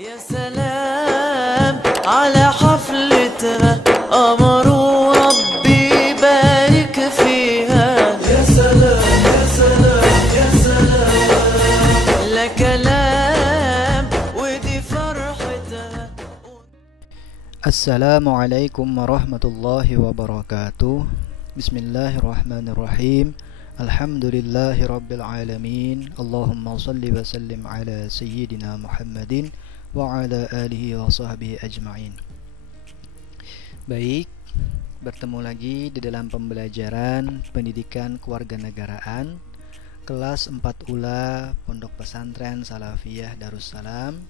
يا سلام على حفلتها أمروا ربي بارك فيها يا سلام يا سلام يا سلام لا كلام ودي فرحتها. Assalamualaikum warahmatullahi wabarakatuh. Bismillahirrahmanirrahim. Alhamdulillahi rabbil alamin. Allahumma salli wa sallim ala sayyidina Muhammadin wa ala alihi wa sahbihi ajma'in. Baik, bertemu lagi di dalam pembelajaran pendidikan kewarganegaraan kelas 4 ULA Pondok Pesantren Salafiyah Darussalam,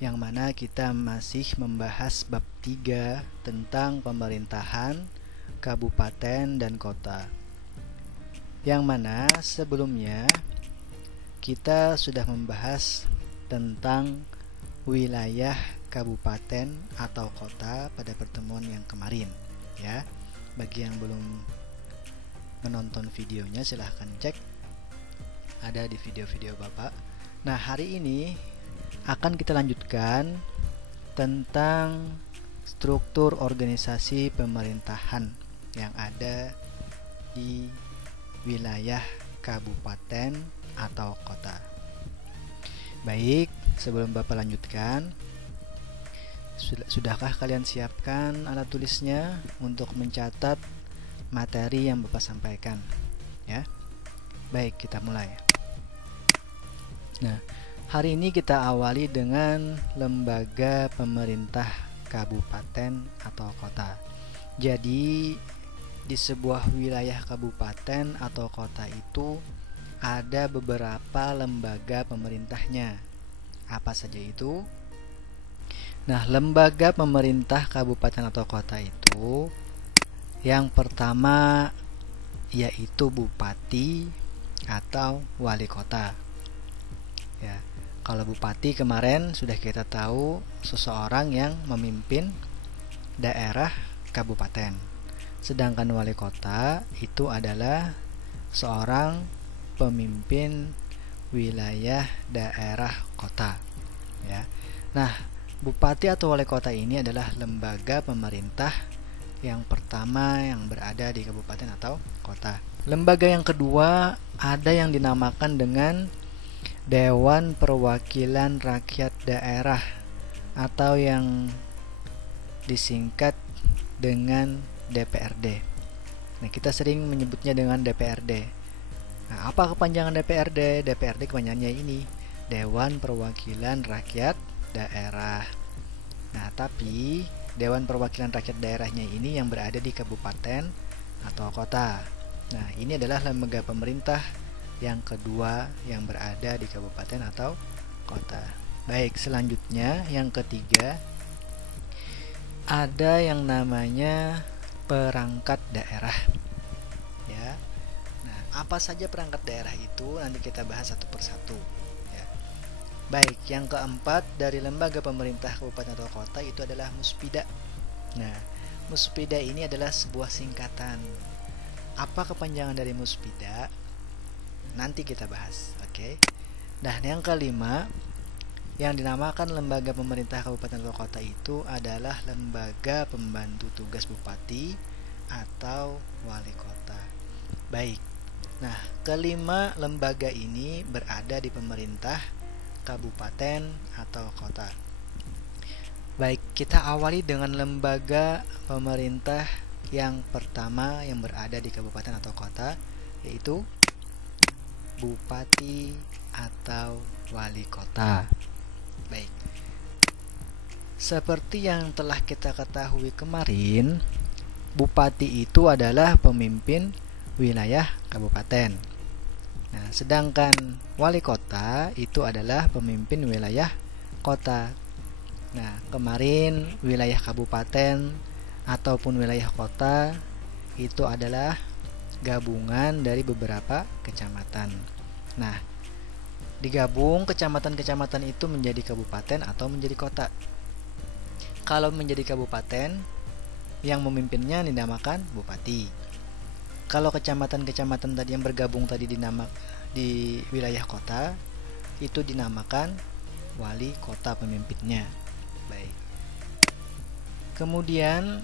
yang mana kita masih membahas bab 3 tentang pemerintahan kabupaten dan kota, yang mana sebelumnya kita sudah membahas tentang wilayah kabupaten atau kota pada pertemuan yang kemarin ya. Bagi yang belum menonton videonya silahkan cek, ada di video-video Bapak. Nah, hari ini akan kita lanjutkan tentang struktur organisasi pemerintahan yang ada di wilayah kabupaten atau kota. Baik, sebelum Bapak lanjutkan, sudahkah kalian siapkan alat tulisnya untuk mencatat materi yang Bapak sampaikan? Ya. Baik, kita mulai. Nah, hari ini kita awali dengan lembaga pemerintah kabupaten atau kota. Jadi di sebuah wilayah kabupaten atau kota itu ada beberapa lembaga pemerintahnya. Apa saja itu? Nah, lembaga pemerintah kabupaten atau kota itu yang pertama yaitu bupati atau wali kota. Ya, kalau bupati kemarin sudah kita tahu seseorang yang memimpin daerah kabupaten. Sedangkan wali kota itu adalah seorang pemimpin wilayah daerah kota ya. Nah, bupati atau wali kota ini adalah lembaga pemerintah yang pertama yang berada di kabupaten atau kota. Lembaga yang kedua ada yang dinamakan dengan Dewan Perwakilan Rakyat Daerah atau yang disingkat dengan DPRD. Nah, kita sering menyebutnya dengan DPRD. Nah, apa kepanjangan DPRD? DPRD kepanjangannya ini, Dewan Perwakilan Rakyat Daerah. Nah, tapi Dewan Perwakilan Rakyat Daerahnya ini yang berada di kabupaten atau kota. Nah, ini adalah lembaga pemerintah yang kedua yang berada di kabupaten atau kota. Baik, selanjutnya yang ketiga ada yang namanya perangkat daerah ya. Nah, apa saja perangkat daerah itu nanti kita bahas satu persatu ya. Baik, yang keempat dari lembaga pemerintah kabupaten atau kota itu adalah Muspida. Nah, Muspida ini adalah sebuah singkatan. Apa kepanjangan dari Muspida? Nanti kita bahas, oke. Nah, yang kelima yang dinamakan lembaga pemerintah kabupaten atau kota itu adalah lembaga pembantu tugas bupati atau wali kota. Baik. Nah, kelima lembaga ini berada di pemerintah kabupaten atau kota. Baik, kita awali dengan lembaga pemerintah yang pertama yang berada di kabupaten atau kota, yaitu bupati atau wali kota. Baik, seperti yang telah kita ketahui kemarin, bupati itu adalah pemimpin wilayah kabupaten. Nah, sedangkan wali kota itu adalah pemimpin wilayah kota. Nah, kemarin wilayah kabupaten ataupun wilayah kota itu adalah gabungan dari beberapa kecamatan. Nah, digabung kecamatan-kecamatan itu menjadi kabupaten atau menjadi kota. Kalau menjadi kabupaten, yang memimpinnya dinamakan bupati. Kalau kecamatan-kecamatan tadi yang bergabung tadi di wilayah kota, itu dinamakan wali kota pemimpinnya. Baik. Kemudian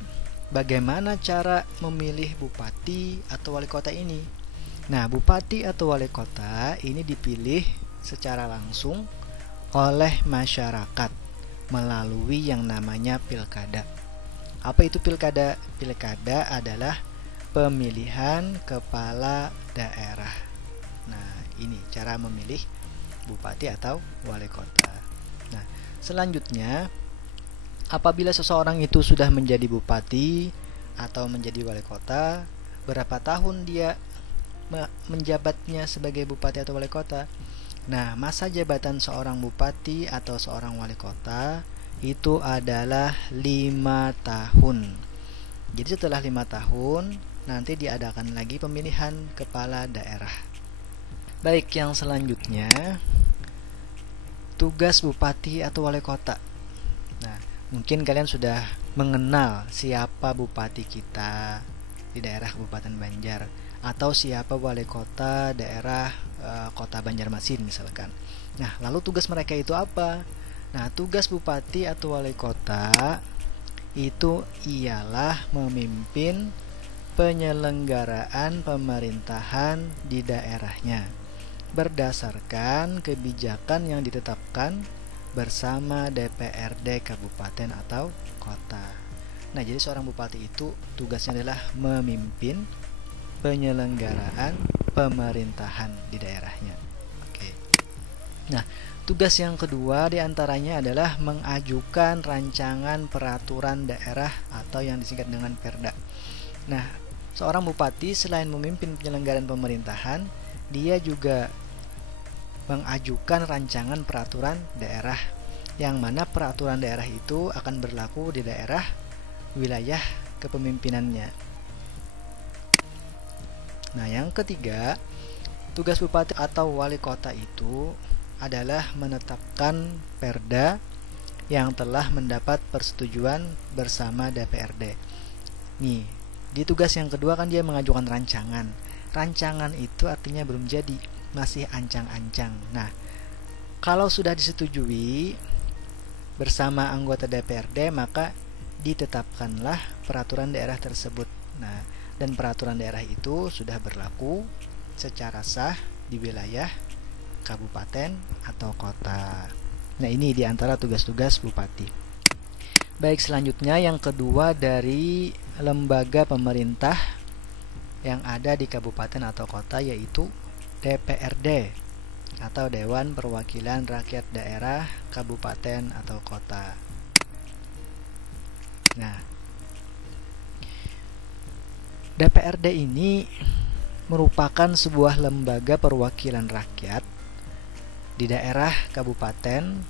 bagaimana cara memilih bupati atau wali kota ini? Nah, bupati atau wali kota ini dipilih secara langsung oleh masyarakat melalui yang namanya pilkada. Apa itu pilkada? Pilkada adalah pemilihan kepala daerah. Nah, ini cara memilih bupati atau wali kota. Nah, selanjutnya apabila seseorang itu sudah menjadi bupati atau menjadi wali kota, berapa tahun dia menjabatnya sebagai bupati atau wali kota? Nah, masa jabatan seorang bupati atau seorang wali kota itu adalah 5 tahun. Jadi setelah 5 tahun nanti diadakan lagi pemilihan kepala daerah. Baik, yang selanjutnya tugas bupati atau wali kota. Nah, mungkin kalian sudah mengenal siapa bupati kita di daerah Kabupaten Banjar atau siapa wali kota daerah kota Banjarmasin misalkan. Nah, lalu tugas mereka itu apa? Nah, tugas bupati atau wali kota itu ialah memimpin penyelenggaraan pemerintahan di daerahnya berdasarkan kebijakan yang ditetapkan bersama DPRD kabupaten atau kota. Nah, jadi seorang bupati itu tugasnya adalah memimpin penyelenggaraan pemerintahan di daerahnya. Oke. Nah, tugas yang kedua diantaranya adalah mengajukan rancangan peraturan daerah atau yang disingkat dengan Perda. Nah, seorang bupati selain memimpin penyelenggaraan pemerintahan, dia juga mengajukan rancangan peraturan daerah, yang mana peraturan daerah itu akan berlaku di daerah wilayah kepemimpinannya. Nah, yang ketiga, tugas bupati atau wali kota itu adalah menetapkan perda yang telah mendapat persetujuan bersama DPRD. Nih, di tugas yang kedua kan dia mengajukan rancangan. Rancangan itu artinya belum jadi, masih ancang-ancang. Nah, kalau sudah disetujui bersama anggota DPRD, maka ditetapkanlah peraturan daerah tersebut. Nah, dan peraturan daerah itu sudah berlaku secara sah di wilayah kabupaten atau kota. Nah, ini diantara tugas-tugas bupati. Baik, selanjutnya yang kedua dari lembaga pemerintah yang ada di kabupaten atau kota, yaitu DPRD atau Dewan Perwakilan Rakyat Daerah Kabupaten atau Kota. Nah, DPRD ini merupakan sebuah lembaga perwakilan rakyat di daerah kabupaten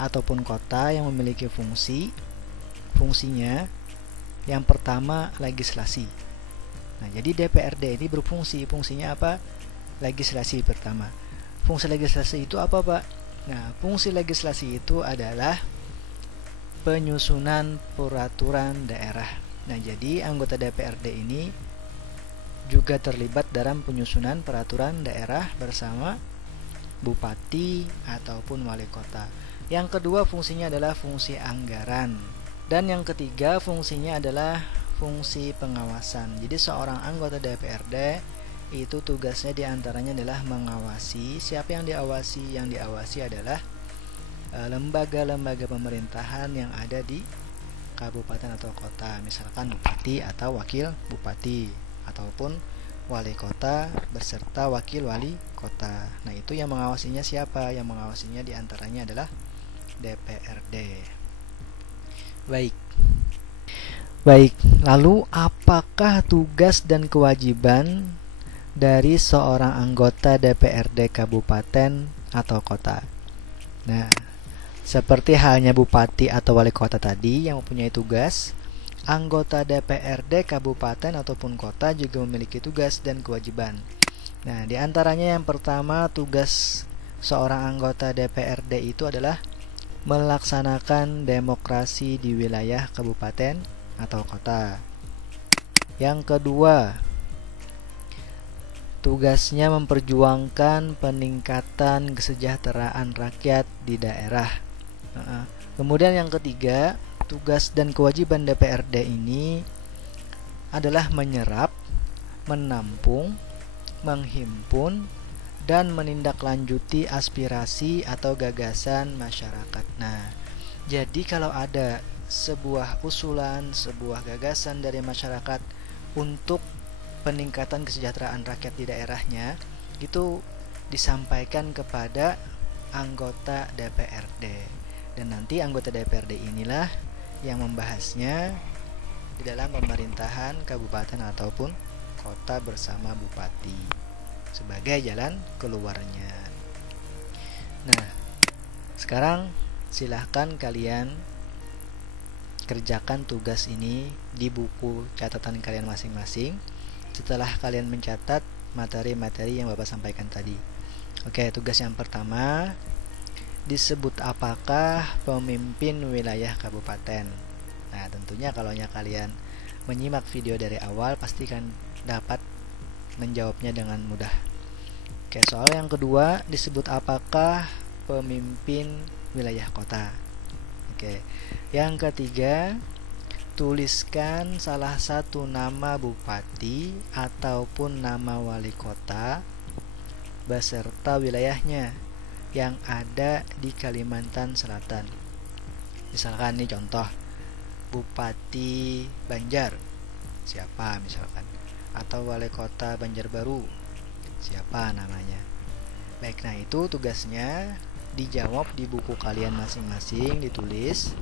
ataupun kota yang memiliki fungsinya yang pertama legislasi. Nah, jadi DPRD ini fungsinya apa? Legislasi pertama. Fungsi legislasi itu apa, Pak? Nah, fungsi legislasi itu adalah penyusunan peraturan daerah. Nah, jadi anggota DPRD ini juga terlibat dalam penyusunan peraturan daerah bersama bupati ataupun wali kota. Yang kedua fungsinya adalah fungsi anggaran. Dan yang ketiga fungsinya adalah fungsi pengawasan. Jadi seorang anggota DPRD itu tugasnya diantaranya adalah mengawasi. Siapa yang diawasi? Yang diawasi adalah lembaga-lembaga pemerintahan yang ada di kabupaten atau kota, misalkan bupati atau wakil bupati ataupun wali kota beserta wakil wali kota. Nah, itu yang mengawasinya siapa? Yang mengawasinya diantaranya adalah DPRD. Baik, lalu apakah tugas dan kewajiban dari seorang anggota DPRD kabupaten atau kota? Nah, seperti halnya bupati atau wali kota tadi yang mempunyai tugas, anggota DPRD kabupaten ataupun kota juga memiliki tugas dan kewajiban. Nah, di antaranya yang pertama, tugas seorang anggota DPRD itu adalah melaksanakan demokrasi di wilayah kabupaten atau kota. Yang kedua, tugasnya memperjuangkan peningkatan kesejahteraan rakyat di daerah. Kemudian yang ketiga, tugas dan kewajiban DPRD ini adalah menyerap, menampung, menghimpun, dan menindaklanjuti aspirasi atau gagasan masyarakat. Nah, jadi kalau ada sebuah usulan, sebuah gagasan dari masyarakat untuk peningkatan kesejahteraan rakyat di daerahnya, itu disampaikan kepada anggota DPRD, dan nanti anggota DPRD inilah yang membahasnya di dalam pemerintahan kabupaten ataupun kota bersama bupati sebagai jalan keluarnya. Nah, sekarang silahkan kalian kerjakan tugas ini di buku catatan kalian masing-masing setelah kalian mencatat materi-materi yang Bapak sampaikan tadi. Oke, tugas yang pertama, disebut apakah pemimpin wilayah kabupaten. Nah, tentunya kalau kalian menyimak video dari awal pasti kan dapat menjawabnya dengan mudah. Oke, soal yang kedua, disebut apakah pemimpin wilayah kota. Oke, yang ketiga, tuliskan salah satu nama bupati ataupun nama wali kota beserta wilayahnya yang ada di Kalimantan Selatan. Misalkan nih contoh, Bupati Banjar siapa misalkan, atau wali kota Banjarbaru siapa namanya. Baik, nah itu tugasnya dijawab di buku kalian masing-masing, ditulis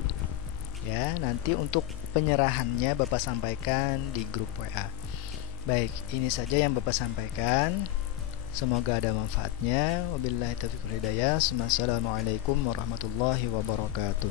ya. Nanti untuk penyerahannya Bapak sampaikan di grup WA. Baik, ini saja yang Bapak sampaikan. Semoga ada manfaatnya. Wabillahi taufiq wal hidayah. Assalamualaikum warahmatullahi wabarakatuh.